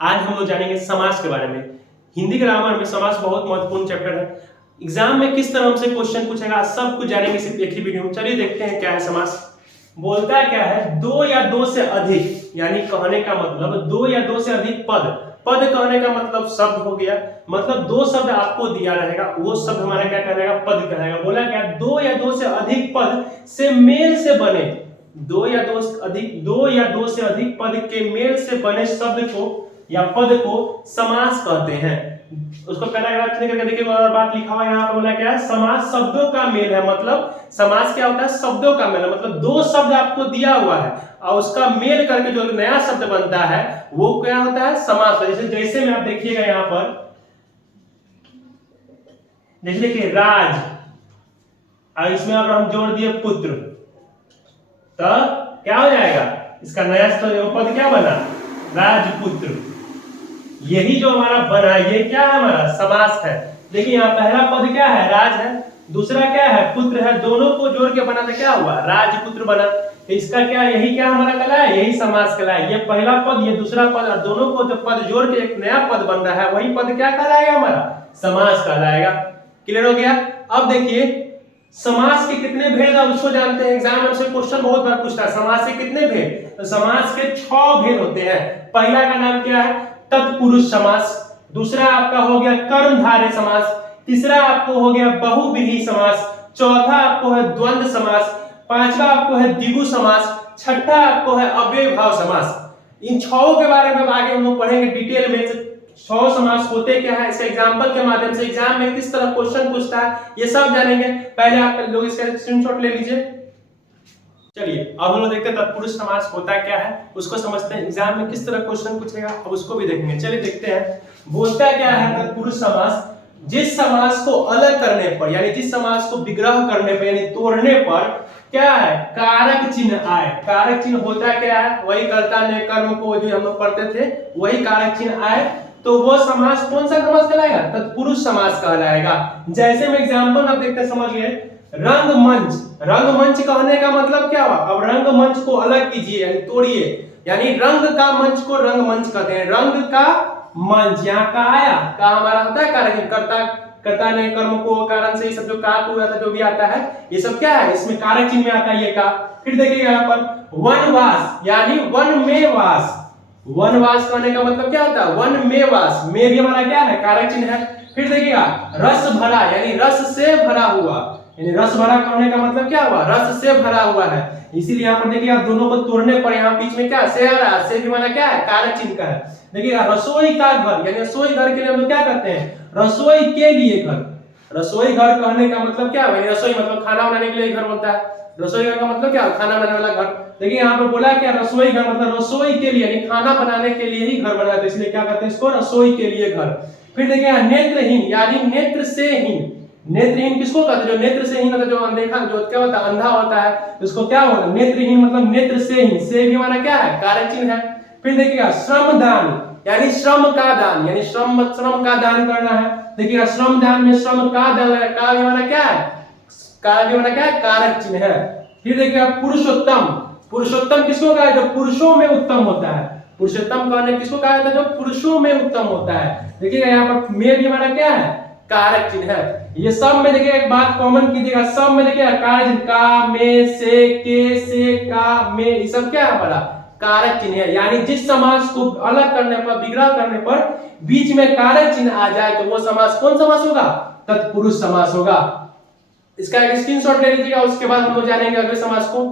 आज हम लोग जानेंगे समास के बारे में। हिंदी ग्रामर में समास बहुत महत्वपूर्ण चैप्टर है। एग्जाम में किस तरह से क्वेश्चन पूछेगा सब कुछ जानेंगे सिर्फ एक ही वीडियो में। चलिए देखते हैं क्या है समास। बोलता क्या है, दो या दो से अधिक, यानी कहने का मतलब दो या दो से अधिक पद। पद कहने का मतलब शब्द हो गया, मतलब दो शब्द आपको दिया रहेगा, वो शब्द हमारा क्या कहलाएगा, पद कहलाएगा। बोला क्या, दो या दो से अधिक पद से मेल से बने, दो या दो से अधिक पद के मेल से बने शब्द को या पद को समास कहते हैं। उसको पैराग्राफ से करके देखिए, और बात लिखा हुआ यहाँ पे बोला क्या है, समास शब्दों का मेल है। मतलब समास क्या होता है, शब्दों का मेल है। मतलब दो शब्द आपको दिया हुआ है और उसका मेल करके जो नया शब्द बनता है वो क्या होता है, समास। जैसे में आप देखिएगा यहाँ पर, जैसे देखिए राज, और इसमें अगर हम जोड़ दिए पुत्र, तो क्या हो जाएगा, इसका नया पद क्या बना, राजपुत्र। यही जो हमारा बना, ये क्या है, हमारा समास है। देखिए यहाँ पहला पद क्या है, राज है, दूसरा क्या है, पुत्र है। दोनों को जोड़ के बना तो क्या हुआ, राजपुत्र बना। तो इसका क्या, यही क्या हमारा कहलाए, यही समास कहलाए। ये पहला पद, ये दूसरा पद, और दोनों को जो पद जोड़ के एक नया पद बन रहा है, वही पद क्या कहलाएगा, हमारा समास कहलाएगा। क्लियर हो गया। अब देखिए समास के कितने भेद है उसको जानते हैं। एग्जाम में से क्वेश्चन बहुत बार पूछता है, समास के कितने भेद। तो समास के 6 भेद होते हैं। पहला का नाम क्या है, तत्पुरुष समास। दूसरा आपका हो गया कर्मधारय समास। तीसरा आपको हो गया बहुव्रीहि समास। चौथा आपको है द्वंद्व समास। पांचवा आपको है द्विगु समास। छठा आपको है अव्ययभाव समास। इन 6 के बारे में आगे हम लोग पढ़ेंगे डिटेल में। 6 समास होते क्या है, इसके एग्जांपल के माध्यम से एग्जाम में किस तरह क्वेश्चन पूछता है, ये सब जानेंगे। पहले आप लोग इसका स्क्रीनशॉट ले लीजिए। चलिए अब हम लोग देखते हैं तत्पुरुष समास होता क्या है, उसको समझते हैं। एग्जाम में किस तरह क्वेश्चन पूछेगा अब उसको भी देखेंगे। चलिए देखते हैं बोलता क्या है तत्पुरुष समास। जिस समास को अलग करने पर, यानी जिस समास को विग्रह करने पर यानी तोड़ने पर क्या है, कारक चिन्ह आए। कारक चिन्ह होता क्या है, वही कर्ता ने कर्म को जो हम लोग पढ़ते थे वही कारक चिन्ह आए, तो वो समास कौन सा समास कहलाएगा, तत्पुरुष समास कहलाएगा। जैसे में एग्जांपल आप देखते समझिए, रंगमंच। रंगमंच कहने का मतलब क्या हुआ, अब रंगमंच को अलग कीजिए यानी तोड़िए, यानी रंग का मंच को रंगमंच कहते हैं। रंग का मंच, यहाँ का आया, का हमारा होता है कारक, कर्ता ने कर्म को कारण से, ये सब जो का हुआ था जो भी आता है ये सब क्या है, इसमें कारक चिन्ह में आता है ये का। फिर देखिएगा यहाँ पर वनवास, यानी वन में वास। वनवास कहने का मतलब क्या होता है, वन में वास। में भी हमारा क्या है, कारक चिन्ह है। फिर देखिएगा रस भरा, यानी रस से भरा हुआ, यानी रस भरा कहने का मतलब क्या हुआ, रस से भरा हुआ है। इसीलिए यहाँ पर देखिए दोनों को तोड़ने पर यहाँ बीच में क्या से आ रहा है, से भी हमारा क्या है, कारक चिन्ह का है। देखिएगा रसोई का घर, यानी रसोई घर के लिए हम लोग क्या कहते हैं, रसोई के लिए घर। रसोई घर कहने का मतलब क्या है, रसोई मतलब खाना बनाने के लिए घर बनता है। रसोई घर का मतलब क्या, खाना बनाने वाला घर। देखिए यहाँ पे बोला क्या, रसोई घर मतलब रसोई के लिए, यानी खाना बनाने के लिए ही घर बना है, इसलिए क्या कहते हैं इसको, रसोई के लिए घर। फिर देखिए नेत्रहीन, यानी नेत्र से हीन। नेत्रहीन किसको कहते हैं, जो नेत्र से हीन होता है, जो अनदेखा, जो क्या होता है, अंधा होता है, उसको क्या होता है, नेत्रहीन मतलब नेत्र से हीन। से भी हमारा क्या है, कारक चिन्ह है। फिर देखिएगा श्रमदान, यानी श्रम का दान, यानी श्रम का दान करना है। देखिएगा श्रम दान में श्रम का दान, का भी हमारा क्या है, का भी हमारा क्या है, कारक चिन्ह है। फिर देखिएगा पुरुषोत्तम। पुरुषोत्तम किसको कहा है, जो पुरुषों में उत्तम होता है। पुरुषोत्तम कहने किसको कहा जाता है, जो पुरुषों में उत्तम होता है। देखिएगा यहाँ पर में भी हमारा क्या है, कारक चिन्ह है। ये सब में देखिए एक बात कॉमन कीजिएगा, सब में देखिए कारक चिन्ह, का, में, से, के, से, का, में, ये सब क्या है हमारा कारक चिन्ह है। यानी जिस समास को अलग करने पर, विग्रह करने पर बीच में कारक चिन्ह आ जाए तो वो समास कौन समास होगा, तत्पुरुष समास होगा। इसका एक स्क्रीनशॉट ले लीजिएगा, उसके बाद हम लोग जानेंगे अगले समास को।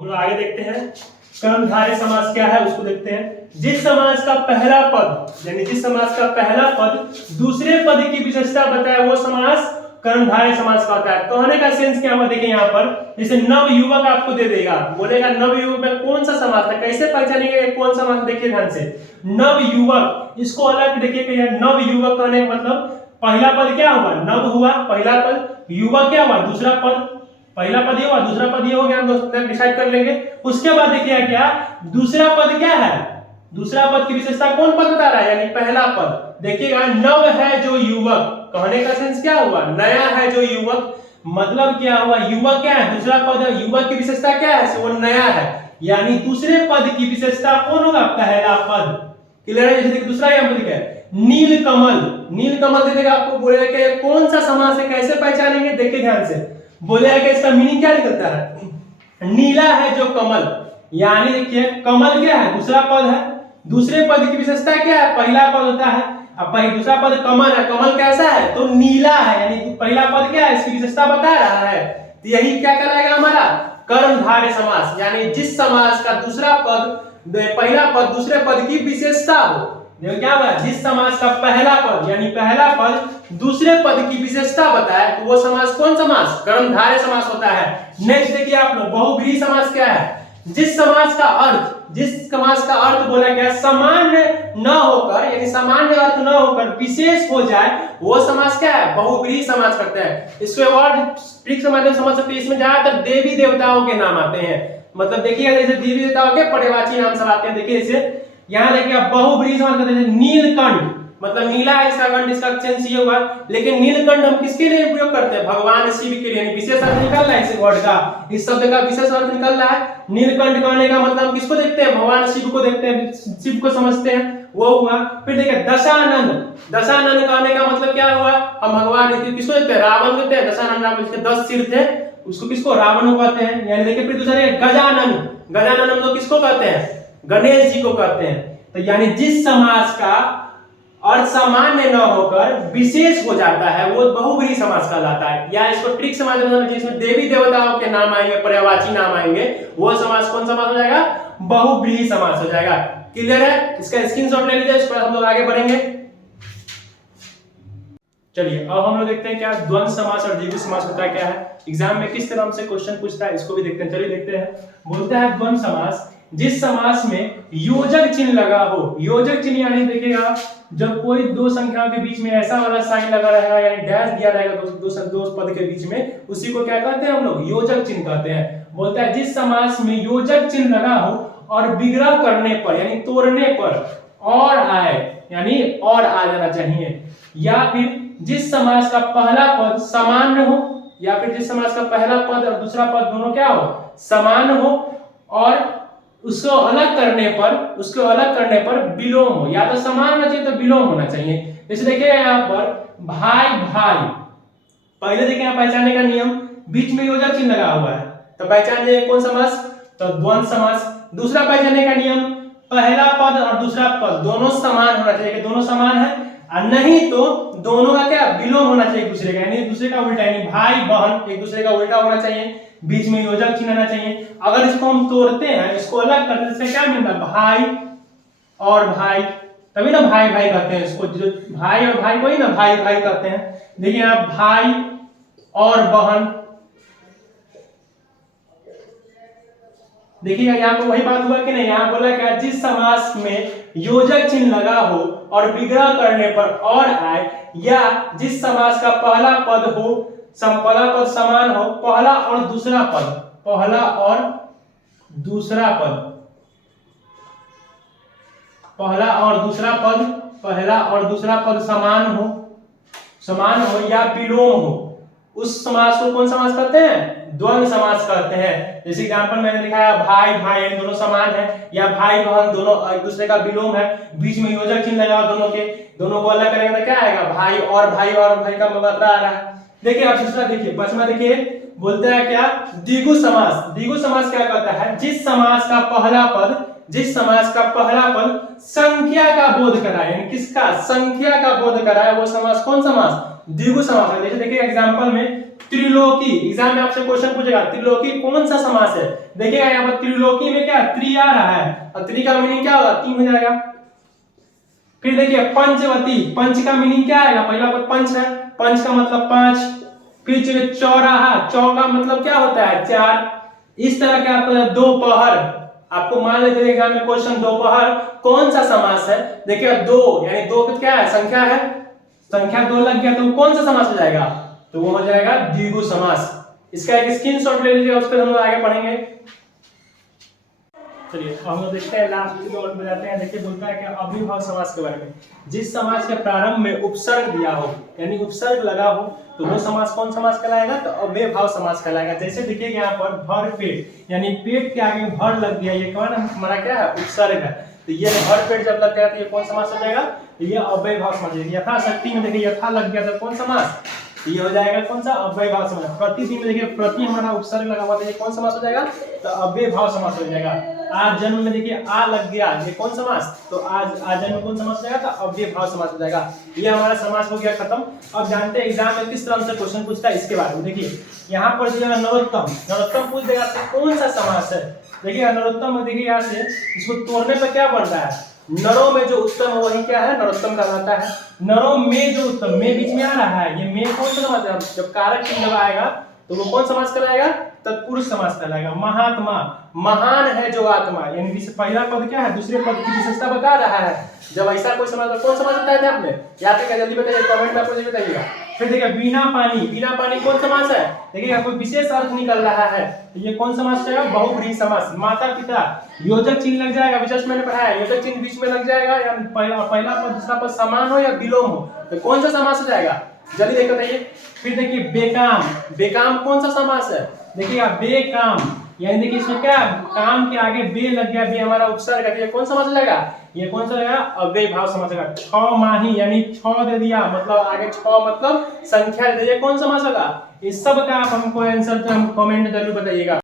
हम लोग आगे देखते हैं कर्मधारय समास क्या है उसको देखते हैं। जिस समास का पहला पद, यानी जिस समास का पहला पद दूसरे पद की विशेषता बताए वो समास कर्मधारय समास कहता है। कहने का सेंस क्या हुआ, देखिए यहाँ पर जैसे नव युवक आपको दे देगा, बोलेगा नव युवक में कौन सा समास है, कैसे पहचानेंगे कौन सा समास, देखिए ध्यान से, नव युवक, इसको अलग देखिए कि नव युवक कहने का मतलब पहला पद क्या हुआ, नव हुआ पहला पद, युवक क्या हुआ दूसरा पद, पहला पद ये हुआ दूसरा पद ये हो गया, हम लोग डिसाइड कर लेंगे। उसके बाद देखिए क्या दूसरा पद क्या है, दूसरा पद की विशेषता कौन पद बता रहा है, यानी पहला पद। देखिएगा नव है जो युवक, कहने का सेंस क्या हुआ, नया है जो युवक, मतलब क्या हुआ, युवक क्या है दूसरा पद है, युवक की विशेषता क्या है, वो नया है। यानी दूसरे पद की विशेषता कौन होगा? पहला पद। क्लियर है? जैसे दूसरा एग्जांपल लिखा है नीलकमल। नीलकमल देखेगा आपको बोलेगा कि कौन सा समास है, कैसे पहचानेंगे? देखिए ध्यान से, बोलेगा कि इसका मीनिंग क्या निकलता है? नीला है जो कमल, यानी देखिए कमल क्या है? दूसरा पद है। दूसरे पद की विशेषता क्या है? पहला पद होता है। अब दूसरा पद कमल है, कमल कैसा है? तो नीला है, यानी पहला पद क्या है? इसकी विशेषता बता रहा है। तो यही क्या कहलाएगा हमारा? कर्मधारय समास। यानी जिस समास का दूसरा पद पहला पद दूसरे पद की विशेषता हो। देखो क्या हुआ? जिस समास का पहला पद यानी पहला पद दूसरे पद की विशेषता बताए तो वो समास कौन समास? कर्मधारय समास होता है। नेक्स्ट देखिए आप लोग, बहुव्रीहि समास क्या है? जिस समास का अर्थ बोला गया सामान्य न होकर, यानी सामान्य अर्थ न होकर विशेष हो जाए, वो समास क्या है? बहुव्रीहि समास करते हैं। इसको और ट्रिक से माध्यम समझ सकते हैं। इसमें ज्यादातर देवी देवताओं के नाम आते हैं। मतलब देखिए जैसे देवी देवताओं के पर्यायवाची नाम सब आते हैं। देखिए इसे यहाँ देखिए आप बहुव्रीहि समास करते हैं। नीलकंठ मतलब नीला है इसका कंठ, इसका सेंस ये होगा। लेकिन नीलकंठ हम किसके लिए उपयोग करते हैं? भगवान शिव के लिए। विशेष अर्थ निकल रहा है इस वर्ड का, इस शब्द का विशेष अर्थ निकल रहा है। नीलकंठ कहने का मतलब हम किसको देखते हैं? भगवान शिव को देखते हैं, शिव को समझते हैं, वो हुआ। फिर देखिए दशानन। दशानन कहने का मतलब क्या हुआ? हम भगवान किसको देखते हैं? रावण को देखते हैं। दशानन रावण, जिसके 10 सिर थे उसको किसको? रावण को कहते हैं। यानी देखिए फिर दूसरा गजानन। गजानन हम लोग किसको कहते हैं? गणेश जी को कहते हैं। तो यानी जिस समास का और सामान्य न होकर विशेष हो जाता है वो बहुव्रीहि समास कहलाता है। या इसको ट्रिक समास जिसमें देवी देवताओं के नाम आएंगे, पर्यायवाची नाम आएंगे, वो समास कौन समास हो जाएगा? बहुव्रीहि समास हो जाएगा। क्लियर है? इसका स्क्रीनशॉट ले लीजिए, इस पर हम लोग आगे बढ़ेंगे। चलिए अब हम लोग देखते हैं क्या द्वंद्व समास और द्विगु समास होता है क्या है, एग्जाम में किस तरह से क्वेश्चन पूछता है, इसको भी देखते हैं। चलिए देखते हैं। बोलता है द्वंद्व समास जिस समास में योजक चिन्ह लगा हो। योजक चिन्ह यानी देखिएगा जब कोई दो संख्याओं के बीच में ऐसा वाला साइन लगा रहेगा, यानी डैश दिया रहेगा दो पद के बीच में, उसी को क्या कहते हैं हम लोग? योजक चिन्ह कहते हैं। बोलता है जिस समास में योजक चिन्ह लगा हो और विग्रह करने पर यानी तोड़ने पर और आए, यानी और आ जाना चाहिए। या फिर जिस समास का पहला पद समान हो, या फिर जिस समास का पहला पद और दूसरा पद दोनों क्या हो? समान हो, और उसको अलग करने पर विलोम हो। या तो समान होना चाहिए तो विलोम होना चाहिए। जैसे देखिए यहाँ पर भाई भाई, पहले देखिए यहाँ पहचानने का नियम, बीच में योजक चिन्ह लगा हुआ है तो पहचान जाइए कौन समास? तो द्वंद्व समास। दूसरा पहचानने का नियम, पहला पद और दूसरा पद दोनों समान होना चाहिए कि दोनों समान है, और नहीं तो दोनों का क्या? विलोम होना चाहिए एक दूसरे का, यानी दूसरे का उल्टा, यानी भाई बहन एक दूसरे का उल्टा होना चाहिए, बीच में योजक चिन्ह आना चाहिए। अगर इसको हम तोड़ते हैं, इसको अलग करते हैं, इससे क्या मिलता है? भाई और भाई, तभी ना भाई भाई कहते हैं इसको। जो भाई और भाई को ही ना भाई भाई कहते हैं। देखिए आप भाई और बहन, देखिएगा यहाँ पर वही बात हुआ कि नहीं? यहाँ बोला क्या? जिस समास में योजक चिन्ह लगा हो और विग्रह करने पर और आए, या जिस समास का पहला पद हो पहला पद समान हो, पहला और दूसरा पद पहला और दूसरा पद समान हो या विलोम हो, उस समास को कौन समास कहते हैं? द्वंद्व समास कहते हैं। जैसे एग्जांपल मैंने दिखाया, भाई भाई दोनों समान है, या भाई बहन दोनों एक दूसरे का विलोम है, बीच में योजक चिन्ह लगा दोनों को अलग करेंगे तो क्या आएगा? भाई और भाई का मात्रा आ रहा है। देखिए आप दूसरा देखिए, पांचवा देखिए, बोलता है क्या? द्विगु समास। द्विगु समास क्या कहता है? जिस समास का पहला पद संख्या का बोध कराए, यानी किसका? संख्या का बोध कराए, वो समास कौन समास? द्विगु समास है। जैसे देखिए एग्जांपल में त्रिलोकी, एग्जाम में आपसे क्वेश्चन पूछेगा त्रिलोकी कौन सा समास है? देखिएगा यहाँ पर त्रिलोकी में क्या? त्रि आ रहा है, और त्रि का मीनिंग क्या होगा? 3 हो जाएगा। फिर देखिए पंचवती, पंच का मीनिंग क्या आएगा? पहला पद पंच है, पंच का मतलब 5। फिर चौराहा, चौ का मतलब क्या होता है? 4। इस तरह के आपको दोपहर, आपको मान लेते हैं एग्जाम में क्वेश्चन दोपहर कौन सा समास है? देखिए 2, यानी 2 क्या है? संख्या है, संख्या 2 लग गया तो वो कौन सा समास हो जाएगा? तो वो हो जाएगा द्विगु समास। इसका एक स्क्रीनशॉट ले लीजिए, उस पर हम लोग आगे पढ़ेंगे। चलिए अब हम देखते हैं लास्ट के दौर में जाते हैं। देखिए बोलता है कि अव्ययभाव समास के बारे में, जिस समास के प्रारंभ में उपसर्ग दिया हो यानी उपसर्ग लगा हो तो वो समास कौन समास कहलाएगा, तो अव्ययभाव समास कहलाएगा। जैसे देखिए यहाँ पर भर पेट यानी पेट के आगे भर लग गया, ये कौन हमारा क्या है, उपसर्ग है। तो ये भर पेट जब लग गया तो ये कौन समास हो जाएगा, ये अव्ययभाव समास। यथाशक्ति में देखिए यथा लग गया तो कौन समास, ये हो जाएगा कौन सा, अव्ययभाव समास। प्रतिदिन में देखिए प्रति हमारा उपसर्ग लगा हुआ तो ये कौन समास हो जाएगा, तो अव्ययभाव समास हो जाएगा। आज जन्म में देखिए आ लग गया, ये कौन समास, तो आज आज जन्म में कौन समास हो जाएगा, तो अव्ययभाव समास हो जाएगा। ये हमारा समास हो गया खत्म। अब जानते हैं एग्जाम में किस तरह से क्वेश्चन पूछता है इसके बारे में। देखिए यहाँ पर दिया नरोत्तम, नरोत्तम पूछ देगा तो कौन सा समास है। देखिए नरोत्तम में देखिए यहाँ से इसको तोड़ने पर क्या बन रहा है, नरों में जो उत्तम है वही क्या है, नरोत्तम कहलाता है। नरों में जो उत्तम, में बीच में आ रहा है, ये में कौन सा समास है, जब कारक चिन्ह लगाएगा तो वो कौन समास कहलाएगा, तत्पुरुष समास कहलाएगा। महात्मा, महान है जो आत्मा, यानी पहला पद क्या है, दूसरे पद की विशेषता बता रहा है। जब ऐसा कोई समास कौन समास बताए थे आपने, याद है क्या, जल्दी बताइए, कमेंट में आप मुझे बताइएगा। फिर देखिए बिना पानी, बिना पानी कौन समास है, देखिए कोई विशेष अर्थ निकल रहा है तो ये कौन समास है, बहुव्रीहि समास। माता पिता, योजक चिन्ह लग जाएगा, विशेष मैंने पढ़ाया योजक चिन्ह बीच में लग जाएगा, या पहला पद दूसरा पद समान हो या विलोम हो तो कौन सा समास हो जाएगा, जल्दी देखो बताइए। फिर देखिए बेकाम, बेकाम कौन सा समास है, देखिए बेकाम, यानी देखिए इसमें क्या, काम के आगे बे लग गया, बे हमारा उपसर्ग है, ये कौन समास हो जाएगा, ये कौन सा रहेगा, अव्ययभाव समास होगा। छ माही यानी छ दे दिया, मतलब आगे छ मतलब संख्या दे दिया, कौन समास होगा। इस सब का आप हमको आंसर कमेंट जरूर बताइएगा।